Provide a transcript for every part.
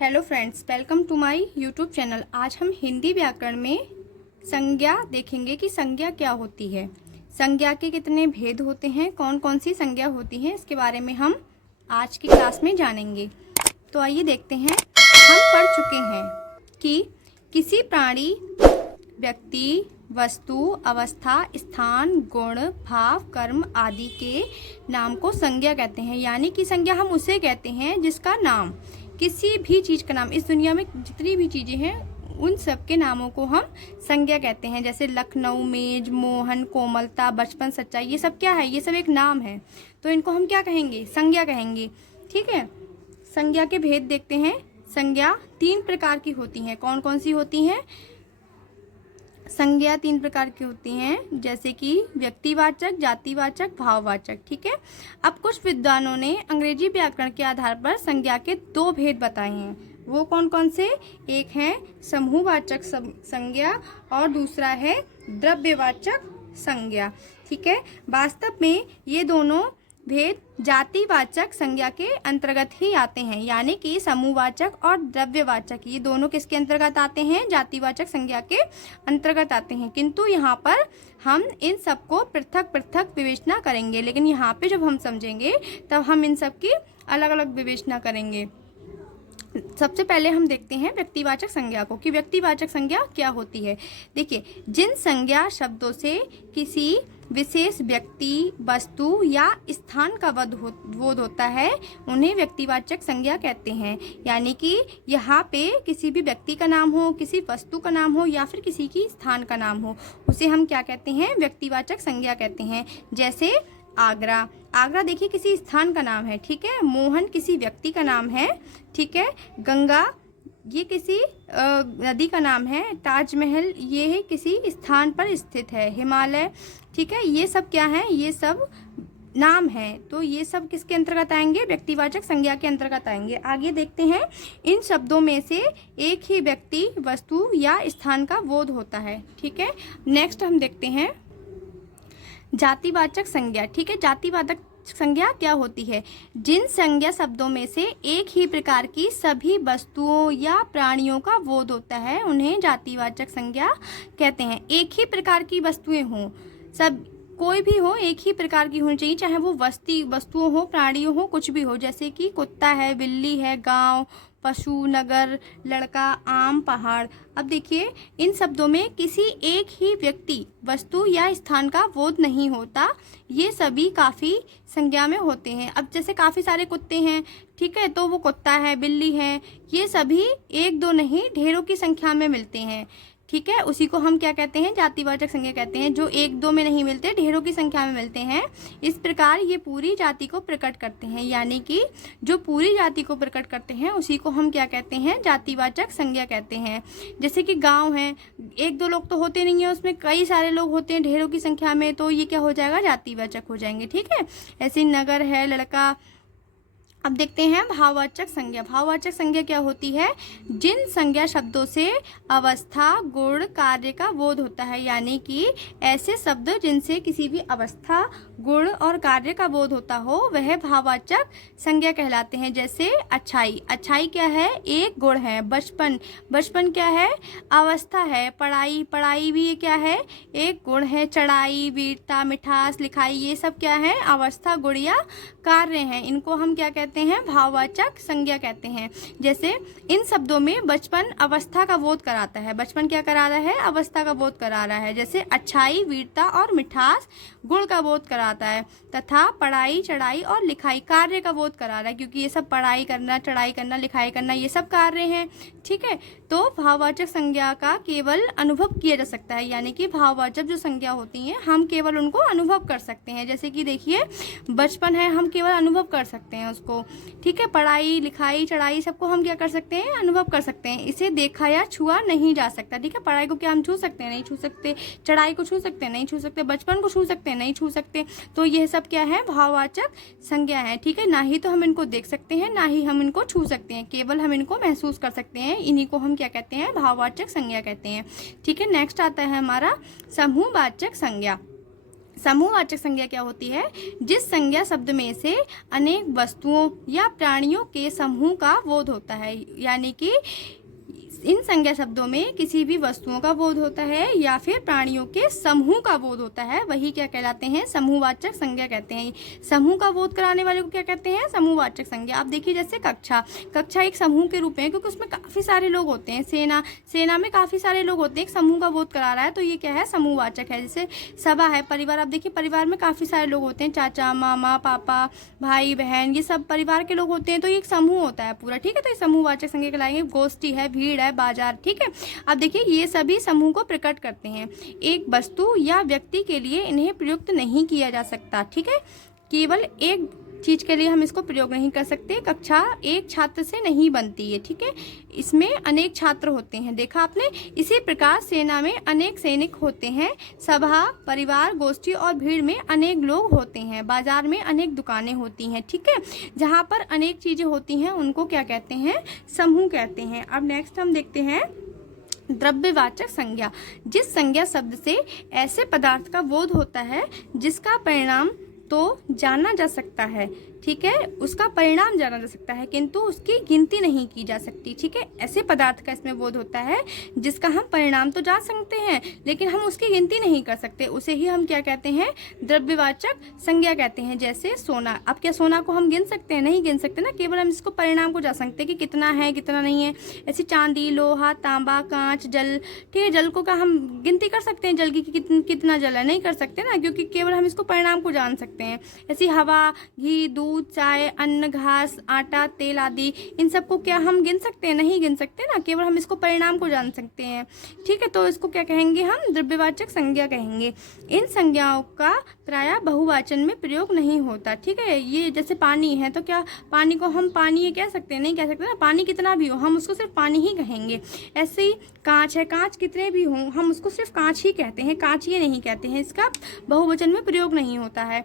Hello friends, welcome to my YouTube channel. आज हम हिंदी व्याकरण में संज्ञा देखेंगे कि संज्ञा क्या होती है, संज्ञा के कितने भेद होते हैं, कौन कौन सी संज्ञा होती हैं, इसके बारे में हम आज की क्लास में जानेंगे। तो आइए देखते हैं। हम पढ़ चुके हैं कि किसी प्राणी, व्यक्ति, वस्तु, अवस्था, स्थान, गुण, भाव, कर्म आदि के नाम को संज्ञा कहते हैं। यानी कि संज्ञा हम उसे कहते हैं जिसका नाम, किसी भी चीज़ का नाम, इस दुनिया में जितनी भी चीज़ें हैं उन सब के नामों को हम संज्ञा कहते हैं। जैसे लखनऊ, मेज, मोहन, कोमलता, बचपन, सच्चाई, ये सब क्या है? ये सब एक नाम है, तो इनको हम क्या कहेंगे? संज्ञा कहेंगे। ठीक है, संज्ञा के भेद देखते हैं। संज्ञा 3 प्रकार की होती हैं। कौन कौन सी होती हैं? संज्ञा 3 प्रकार की होती हैं, जैसे कि व्यक्तिवाचक, जातिवाचक, भाववाचक। ठीक है, अब कुछ विद्वानों ने अंग्रेजी व्याकरण के आधार पर संज्ञा के 2 भेद बताए हैं। वो कौन कौन से? एक है समूहवाचक संज्ञा और दूसरा है द्रव्यवाचक संज्ञा। ठीक है, वास्तव में ये दोनों भेद जातिवाचक संज्ञा के अंतर्गत ही आते हैं। यानी कि समूहवाचक और द्रव्यवाचक, ये दोनों किसके अंतर्गत आते हैं? जातिवाचक संज्ञा के अंतर्गत आते हैं। किंतु यहाँ पर हम इन सबको पृथक पृथक विवेचना करेंगे, लेकिन यहाँ पे जब हम समझेंगे तब हम इन सब की अलग अलग विवेचना करेंगे। सबसे पहले हम देखते हैं व्यक्तिवाचक संज्ञा को, कि व्यक्तिवाचक संज्ञा क्या होती है। देखिए, जिन संज्ञा शब्दों से किसी विशेष व्यक्ति, वस्तु या स्थान का बोध होता है उन्हें व्यक्तिवाचक संज्ञा कहते हैं। यानी कि यहाँ पे किसी भी व्यक्ति का नाम हो, किसी वस्तु का नाम हो या फिर किसी की स्थान का नाम हो, उसे हम क्या कहते हैं? व्यक्तिवाचक संज्ञा कहते हैं। जैसे आगरा, आगरा देखिए किसी स्थान का नाम है। ठीक है, मोहन किसी व्यक्ति का नाम है। ठीक है, गंगा ये किसी नदी का नाम है। ताजमहल ये किसी स्थान पर स्थित है। हिमालय, ठीक है, ये सब क्या है? ये सब नाम है। तो ये सब किसके अंतर्गत आएंगे? व्यक्तिवाचक संज्ञा के अंतर्गत आएंगे। आगे देखते हैं, इन शब्दों में से एक ही व्यक्ति, वस्तु या स्थान का बोध होता है। ठीक है, नेक्स्ट हम देखते हैं जातिवाचक संज्ञा। ठीक है, जातिवाचक संज्ञा क्या होती है? जिन संज्ञा शब्दों में से एक ही प्रकार की सभी वस्तुओं या प्राणियों का बोध होता है उन्हें जातिवाचक संज्ञा कहते हैं। एक ही प्रकार की वस्तुएं हों, सब कोई भी हो, एक ही प्रकार की होनी चाहिए, चाहे वो वस्तुओं हो, प्राणियों हो, कुछ भी हो। जैसे कि कुत्ता है, बिल्ली है, गांव, पशु, नगर, लड़का, आम, पहाड़। अब देखिए, इन शब्दों में किसी एक ही व्यक्ति, वस्तु या स्थान का बोध नहीं होता। ये सभी काफ़ी संज्ञा में होते हैं। अब जैसे काफ़ी सारे कुत्ते हैं, ठीक है, तो वो कुत्ता है, बिल्ली है, ये सभी 1-2 नहीं, ढेरों की संख्या में मिलते हैं। ठीक है, उसी को हम क्या कहते हैं? जातिवाचक संज्ञा कहते हैं। जो 1-2 में नहीं मिलते, ढेरों की संख्या में मिलते हैं। इस प्रकार ये पूरी जाति को प्रकट करते हैं। यानी कि जो पूरी जाति को प्रकट करते हैं उसी को हम क्या कहते हैं? जातिवाचक संज्ञा कहते हैं। जैसे कि गांव है, 1-2 लोग तो होते नहीं है, उसमें कई सारे लोग होते हैं ढेरों की संख्या में, तो ये क्या हो जाएगा? जातिवाचक हो जाएंगे। ठीक है, ऐसे नगर है, लड़का। अब देखते हैं भाववाचक संज्ञा। भाववाचक संज्ञा क्या होती है? जिन संज्ञा शब्दों से अवस्था, गुण, कार्य का बोध होता है। यानी कि ऐसे शब्द जिनसे किसी भी अवस्था, गुण और कार्य का बोध होता हो वह भाववाचक संज्ञा कहलाते हैं। जैसे अच्छाई, अच्छाई क्या है? एक गुण है। बचपन, बचपन क्या है? अवस्था है। पढ़ाई, पढ़ाई भी क्या है? एक गुण है। चढ़ाई, वीरता, मिठास, लिखाई, ये सब क्या है? अवस्था, गुण या कार्य हैं। इनको हम क्या कहते हैं? भाववाचक संज्ञा कहते हैं। जैसे इन शब्दों में बचपन अवस्था का बोध कराता है। बचपन क्या करा रहा है? अवस्था का बोध करा रहा है। जैसे अच्छाई, वीरता और मिठास गुण का बोध कराता है, तथा पढ़ाई, चढ़ाई और लिखाई कार्य का बोध करा रहा है, क्योंकि ये सब पढ़ाई करना, चढ़ाई करना, लिखाई करना, ये सब कार्य हैं। ठीक है, तो भाववाचक संज्ञा का केवल अनुभव किया जा सकता है। यानी कि भाववाचक जो संज्ञा होती हैं हम केवल उनको अनुभव कर सकते हैं। जैसे कि देखिए, बचपन है, हम केवल अनुभव कर सकते हैं उसको। ठीक है, पढ़ाई, लिखाई, चढ़ाई सबको हम क्या कर सकते हैं? अनुभव कर सकते हैं। इसे देखा या छुआ नहीं जा सकता। ठीक है, पढ़ाई को क्या हम छू सकते हैं? नहीं छू सकते। चढ़ाई को छू सकते हैं? नहीं छू सकते। बचपन को छू सकते हैं? नहीं छू सकते। तो यह सब क्या है? भाववाचक संज्ञा है। ठीक है, ना ही तो हम इनको देख सकते हैं, ना ही हम इनको छू सकते हैं, केवल हम इनको महसूस कर सकते हैं। इन्हीं को हम क्या कहते हैं? भाववाचक संज्ञा कहते हैं। ठीक है, नेक्स्ट आता है हमारा समूहवाचक संज्ञा। समूहवाचक संज्ञा क्या होती है? जिस संज्ञा शब्द में से अनेक वस्तुओं या प्राणियों के समूह का बोध होता है, यानी कि इन संज्ञा शब्दों में किसी भी वस्तुओं का बोध होता है या फिर प्राणियों के समूह का बोध होता है, वही क्या कहलाते हैं? समूहवाचक संज्ञा कहते हैं। समूह का बोध कराने वाले को क्या कहते हैं? समूहवाचक संज्ञा। आप देखिए जैसे कक्षा एक समूह के रूप में, क्योंकि उसमें काफ़ी सारे लोग होते हैं। सेना में काफ़ी सारे लोग होते हैं, एक समूह का बोध करा रहा है, तो ये क्या है? समूहवाचक है। जैसे सभा है, परिवार, आप देखिए परिवार में काफ़ी सारे लोग होते हैं, चाचा, मामा, पापा, भाई, बहन, ये सब परिवार के लोग होते हैं, तो ये एक समूह होता है पूरा, ठीक है। तो ये समूहवाचक संज्ञा कहलाएंगे। गोष्ठी है, भीड़ है, बाजार, ठीक है। अब देखिए ये सभी समूह को प्रकट करते हैं। एक वस्तु या व्यक्ति के लिए इन्हें प्रयुक्त नहीं किया जा सकता, ठीक है। केवल एक चीज के लिए हम इसको प्रयोग नहीं कर सकते। कक्षा एक छात्र से नहीं बनती है, ठीक है, इसमें अनेक छात्र होते हैं, देखा आपने। इसी प्रकार सेना में अनेक सैनिक होते हैं, सभा, परिवार, गोष्ठी और भीड़ में अनेक लोग होते हैं, बाजार में अनेक दुकानें होती हैं, ठीक है। जहाँ पर अनेक चीजें होती हैं उनको क्या कहते हैं? समूह कहते हैं। अब नेक्स्ट हम देखते हैं द्रव्यवाचक संज्ञा। जिस संज्ञा शब्द से ऐसे पदार्थ का बोध होता है जिसका परिणाम तो जाना जा सकता है, ठीक है, उसका परिणाम जाना जा सकता है किंतु उसकी गिनती नहीं की जा सकती, ठीक है। ऐसे पदार्थ का इसमें बोध होता है जिसका हम परिणाम तो जान सकते हैं लेकिन हम उसकी गिनती नहीं कर सकते, उसे ही हम क्या कहते हैं? द्रव्यवाचक संज्ञा कहते हैं। जैसे सोना, अब क्या सोना को हम गिन सकते हैं? नहीं गिन सकते ना, केवल हम इसको परिणाम को जान सकते हैं कि कितना है कितना नहीं है। ऐसी चांदी, लोहा, तांबा, कांच, जल, ठीक है, जल को का हम गिनती कर सकते हैं, जल की कितना जल है? नहीं कर सकते ना, क्योंकि केवल हम इसको परिणाम को जान सकते हैं। ऐसी हवा, घी, दूध, चाय, अन्न, घास, आटा, तेल आदि, इन सबको क्या हम गिन सकते हैं? नहीं गिन सकते ना, केवल हम इसको परिणाम को जान सकते हैं, ठीक है। तो इसको क्या कहेंगे हम? द्रव्यवाचक संज्ञा कहेंगे। इन संज्ञाओं का प्रायः बहुवचन में प्रयोग नहीं होता, ठीक है। ये जैसे पानी है तो क्या पानी को हम पानी ये कह सकते हैं? नहीं कह सकते ना, पानी कितना भी हो हम उसको सिर्फ पानी ही कहेंगे। ऐसे ही कांच है, कांच कितने भी हों हम उसको सिर्फ कांच ही कहते हैं, कांच ये नहीं कहते हैं, इसका बहुवचन में प्रयोग नहीं होता है।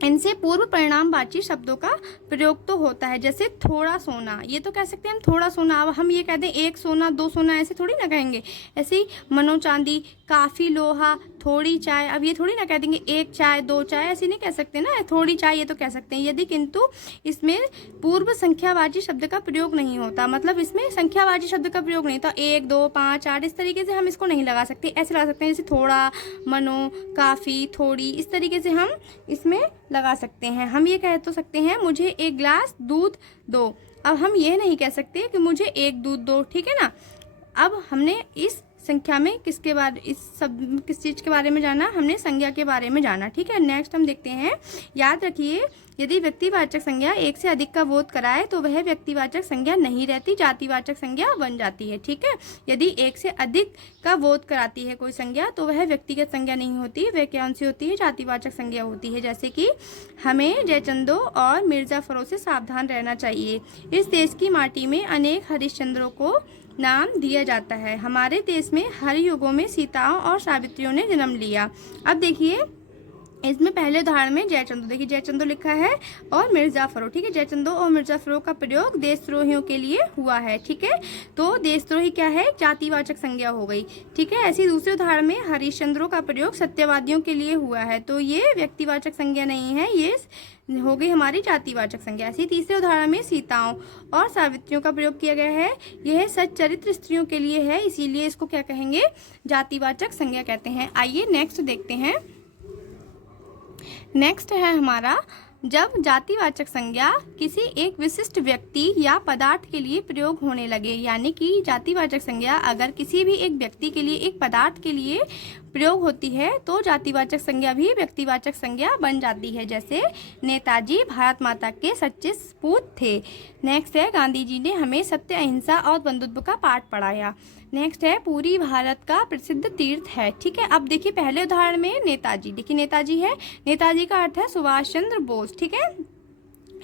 इनसे पूर्व परिणामवाची शब्दों का प्रयोग तो होता है, जैसे थोड़ा सोना, ये तो कह सकते हैं हम थोड़ा सोना। अब हम ये कह दें एक सोना, दो सोना, ऐसे थोड़ी ना कहेंगे। ऐसे ही मनो चांदी, काफ़ी लोहा, थोड़ी चाय, अब ये थोड़ी ना कह देंगे एक चाय, दो चाय, ऐसे नहीं कह सकते ना। थोड़ी चाय ये तो कह सकते हैं यदि, किंतु इसमें पूर्व संख्यावाची शब्द का प्रयोग नहीं होता, मतलब इसमें संख्यावाची शब्द का प्रयोग नहीं होता। एक, दो, पाँच, आठ, इस तरीके से हम इसको नहीं लगा सकते, ऐसे लगा सकते हैं जैसे थोड़ा, मनो, काफ़ी, थोड़ी, इस तरीके से हम इसमें लगा सकते हैं। हम ये कह तो सकते हैं मुझे एक गिलास दूध दो, अब हम ये नहीं कह सकते कि मुझे एक दूध दो, ठीक है ना। अब हमने इस संख्या में किसके बारे, इस सब किस चीज़ के बारे में जाना? हमने संज्ञा के बारे में जाना, ठीक है। नेक्स्ट हम देखते हैं, याद रखिए यदि व्यक्तिवाचक संज्ञा एक से अधिक का बोध कराए तो वह व्यक्तिवाचक संज्ञा नहीं रहती, जातिवाचक संज्ञा बन जाती है, ठीक है। यदि एक से अधिक का बोध कराती है कोई संज्ञा तो वह व्यक्तिगत संज्ञा नहीं होती, वह कौन सी होती है? जातिवाचक संज्ञा होती है। जैसे कि हमें जयचंदों और मिर्जाफरों से सावधान रहना चाहिए। इस देश की माटी में अनेक हरिश्चंद्रों को नाम दिया जाता है। हमारे देश में हर युगों में सीताओं और सावित्रियों ने जन्म लिया। अब देखिए इसमें पहले उदाहरण में जयचंदो, देखिए जयचंदो लिखा है और मिर्जाफरों, ठीक है। जयचंदो और मिर्जाफरों का प्रयोग देशद्रोहियों के लिए हुआ है, ठीक है। तो देशद्रोही क्या है? जातिवाचक संज्ञा हो गई, ठीक है। ऐसी दूसरे उदाहरण में हरिश्चंद्रों का प्रयोग सत्यवादियों के लिए हुआ है, तो ये व्यक्तिवाचक संज्ञा नहीं है, ये हो गई हमारी जातिवाचक संज्ञा। ऐसी तीसरे उदाहरण में सीताओं और सावित्रियों का प्रयोग किया गया है, यह सच्चरित्र स्त्रियों के लिए है, इसीलिए इसको क्या कहेंगे? जातिवाचक संज्ञा कहते हैं। आइए नेक्स्ट देखते हैं। नेक्स्ट है हमारा, जब जातिवाचक संज्ञा किसी एक विशिष्ट व्यक्ति या पदार्थ के लिए प्रयोग होने लगे, यानी कि जातिवाचक संज्ञा अगर किसी भी एक व्यक्ति के लिए, एक पदार्थ के लिए प्रयोग होती है तो जातिवाचक संज्ञा भी व्यक्तिवाचक संज्ञा बन जाती है। जैसे नेताजी भारत माता के सच्चे सपूत थे। नेक्स्ट है, गांधी जी ने हमें सत्य, अहिंसा और बंधुत्व का पाठ पढ़ाया। नेक्स्ट है, पूरी भारत का प्रसिद्ध तीर्थ है, ठीक है। अब देखिए पहले उदाहरण में नेताजी, देखिए नेताजी है, नेताजी का अर्थ है सुभाष चंद्र बोस, ठीक है।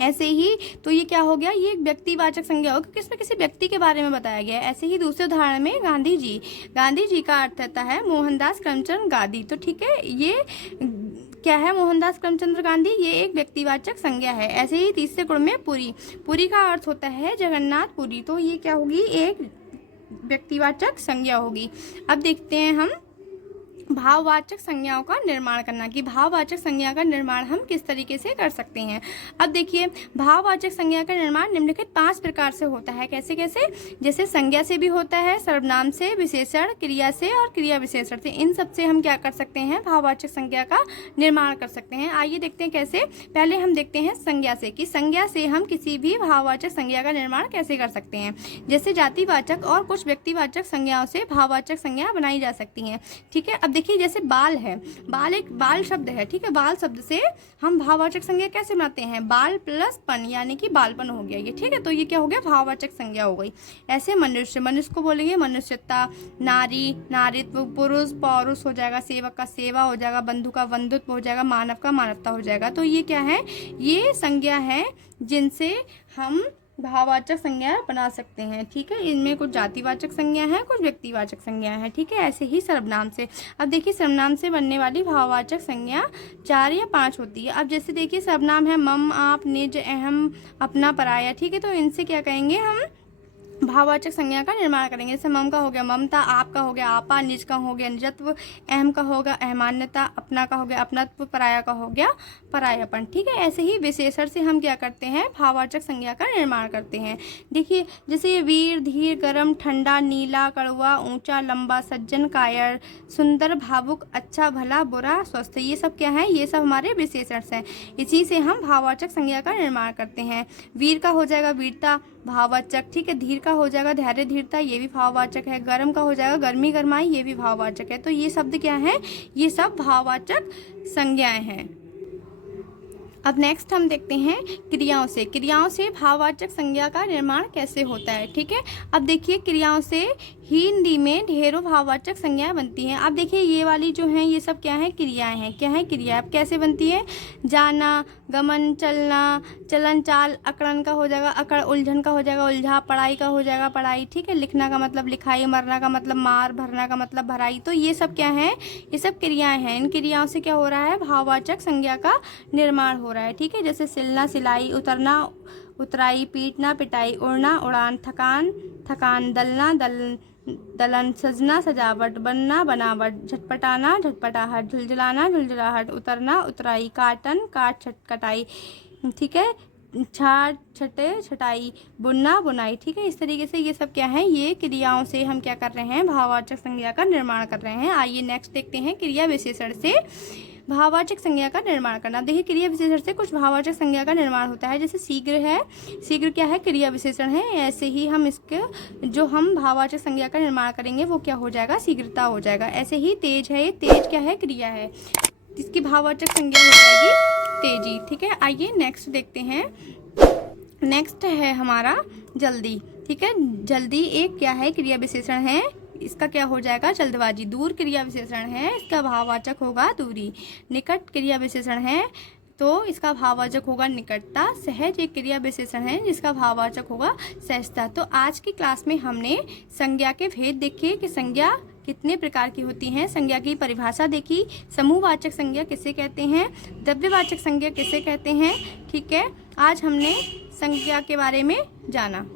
ऐसे ही तो ये क्या हो गया? ये एक व्यक्तिवाचक संज्ञा हो क्योंकि इसमें किसी व्यक्ति के बारे में बताया गया है। ऐसे ही दूसरे उदाहरण में गांधी जी, गांधी जी का अर्थ होता है मोहनदास करमचंद गांधी, तो ठीक है, ये क्या है? मोहनदास करमचंद गांधी, ये एक व्यक्तिवाचक संज्ञा है। ऐसे ही तीसरे गुण में पुरी, पुरी का अर्थ होता है जगन्नाथ पुरी, तो ये क्या होगी? एक व्यक्तिवाचक संज्ञा होगी। अब देखते हैं हम भाववाचक संज्ञाओं का निर्माण करना, कि भाववाचक संज्ञा का निर्माण हम किस तरीके से कर सकते हैं। अब देखिए, भाववाचक संज्ञा का निर्माण निम्नलिखित 5 प्रकार से होता है। कैसे कैसे? जैसे संज्ञा से भी होता है, सर्वनाम से, विशेषण, क्रिया से और क्रिया विशेषण से। इन सब से हम क्या कर सकते हैं? भाववाचक संज्ञा का निर्माण कर सकते हैं। आइए देखते हैं कैसे। पहले हम देखते हैं संज्ञा से, कि संज्ञा से हम किसी भी भाववाचक संज्ञा का निर्माण कैसे कर सकते हैं। जैसे जातिवाचक और कुछ व्यक्तिवाचक संज्ञाओं से भाववाचक संज्ञा बनाई जा सकती हैं। ठीक है, अब देखिए जैसे बाल है, बाल एक बाल शब्द है। ठीक है, बाल शब्द से हम भाववाचक संज्ञा कैसे बनाते हैं? बाल प्लस पन, यानी कि बालपन हो गया ये। ठीक है, तो ये क्या हो गया? भाववाचक संज्ञा हो गई। ऐसे मनुष्य, मनुष्य को बोलेंगे मनुष्यता, नारी, नारीत्व, पुरुष, पौरुष हो जाएगा, सेवक का सेवा हो जाएगा, बंधु का बंधुत्व हो जाएगा, मानव का मानवता हो जाएगा। तो ये क्या है? ये संज्ञा है जिनसे हम भाववाचक संज्ञा बना सकते हैं। ठीक है, इनमें कुछ जातिवाचक संज्ञा है, कुछ व्यक्तिवाचक संज्ञा है। ठीक है, ऐसे ही सर्वनाम से। अब देखिए, सर्वनाम से बनने वाली भाववाचक संज्ञा 4 या 5 होती है। अब जैसे देखिए, सर्वनाम है मम, आप, निज, अहम, अपना, पराया। ठीक है, तो इनसे क्या कहेंगे? हम भाववाचक संज्ञा का निर्माण करेंगे। जैसे मम का हो गया ममता, आप का हो गया आपा, निज का हो गया निजत्व, अहम का होगा अहमान्यता, अपना का हो गया अपनत्व, पराया का हो गया परायापन। ठीक है, ऐसे ही विशेषण से हम क्या करते हैं? भाववाचक संज्ञा का निर्माण करते हैं। देखिए, जैसे वीर, धीर, गर्म, ठंडा, नीला, कड़वा, ऊंचा, लंबा, सज्जन, कायर, सुंदर, भावुक, अच्छा, भला, बुरा, स्वस्थ, ये सब क्या है? ये सब हमारे विशेषण हैं। इसी से हम भाववाचक संज्ञा का निर्माण करते हैं। वीर का हो जाएगा वीरता, भाववाचक। ठीक है, धीर का हो जाएगा धैर्य, धीरता, ये भी भाववाचक है। गर्म का हो जाएगा गर्मी, गरमाई, ये भी भाववाचक है। तो ये शब्द क्या है? ये सब भाववाचक संज्ञाएं हैं। अब नेक्स्ट हम देखते हैं क्रियाओं से। क्रियाओं से भाववाचक संज्ञा का निर्माण कैसे होता है। ठीक है, अब देखिए, क्रियाओं से हिंदी में ढेरों भाववाचक संज्ञाएं बनती हैं। अब देखिए, ये वाली जो हैं ये सब क्या है? क्रियाएं हैं। क्या है? क्रिया। अब कैसे बनती है? जाना, गमन, चलना, चलन, चाल, अकड़न का हो जाएगा अकड़, उलझन का हो जाएगा उलझा, पढ़ाई का हो जाएगा पढ़ाई। ठीक है, लिखना का मतलब लिखाई, मरना का मतलब मार, भरना का मतलब भराई। तो ये सब क्या है? ये सब क्रियाएं हैं। इन क्रियाओं से क्या हो रहा है? भाववाचक संज्ञा का निर्माण हो रहा है। ठीक है, जैसे सिलना, सिलाई, उतरना, उतराई, पीटना, पिटाई, उड़ना, उड़ान, थकान, थकान, दलना, दलन, सजना, सजावट, बनना, बनावट, झटपटाना, झटपटाहट, झुलझुलाना, झुलझुलाहट, उतरना, उतराई, काटन, काट, छटकटाई। ठीक है, छाट, छटे, छटाई, बुनना, बुनाई। ठीक है, इस तरीके से ये सब क्या है? ये क्रियाओं से हम क्या कर रहे हैं? भाववाचक संज्ञा का निर्माण कर रहे हैं। आइए नेक्स्ट देखते हैं क्रिया विशेषण से भाववाचक संज्ञा का निर्माण करना। देखिए, क्रिया विशेषण से कुछ भाववाचक संज्ञा का निर्माण होता है। जैसे शीघ्र है, शीघ्र क्या है? क्रिया विशेषण है। ऐसे ही हम इसके जो हम भाववाचक संज्ञा का निर्माण करेंगे वो क्या हो जाएगा? शीघ्रता हो जाएगा। ऐसे ही तेज है, ये तेज क्या है? क्रिया है, इसकी भाववाचक संज्ञा हो जाएगी तेजी। ठीक है, आइए नेक्स्ट देखते हैं। नेक्स्ट है हमारा जल्दी। ठीक है, जल्दी एक क्या है? क्रिया विशेषण है। इसका क्या हो जाएगा? जल्दबाजी। दूर क्रिया विशेषण है, इसका भाववाचक होगा दूरी। निकट क्रिया विशेषण है तो इसका भाववाचक होगा निकटता। सहज एक क्रिया विशेषण है जिसका भाववाचक होगा सहजता। तो आज की क्लास में हमने संज्ञा के भेद देखे कि संज्ञा कितने प्रकार की होती हैं, संज्ञा की परिभाषा देखी, समूहवाचक संज्ञा किसे कहते हैं, द्रव्यवाचक संज्ञा किसे कहते हैं। ठीक है, आज हमने संज्ञा के बारे में जाना।